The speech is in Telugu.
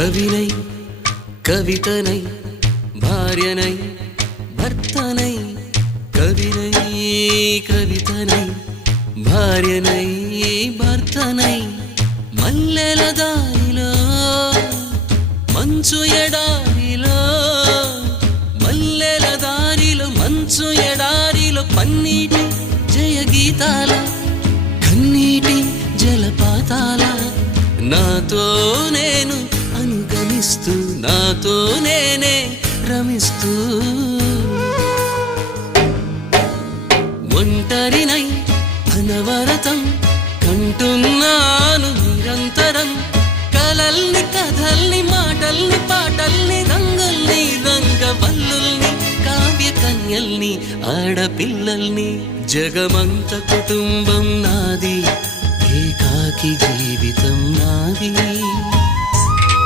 కవినై కవితనై భార్యనై భర్తనై కవినై కవితనై భార్యనై భర్తనై మల్లెల దారిలో మంచు ఎడారిలో మల్లెల దారిలో మంచు ఎడారిలో పన్నీటి జయ గీతాల కన్నీటి జలపాతాల నాతో నేను అనుగమిస్తూ నాతో నేనే రమిస్తూ ఒంటరినై అనవరతం కంటున్నాను నిరంతరం కలల్ని కథల్ని మాటల్ని పాటల్ని రంగుల్ని రంగవల్లుల్ని కావ్య కన్యల్ని ఆడపిల్లల్ని జగమంత కుటుంబం నాది ఏకాకి జీవితం నాది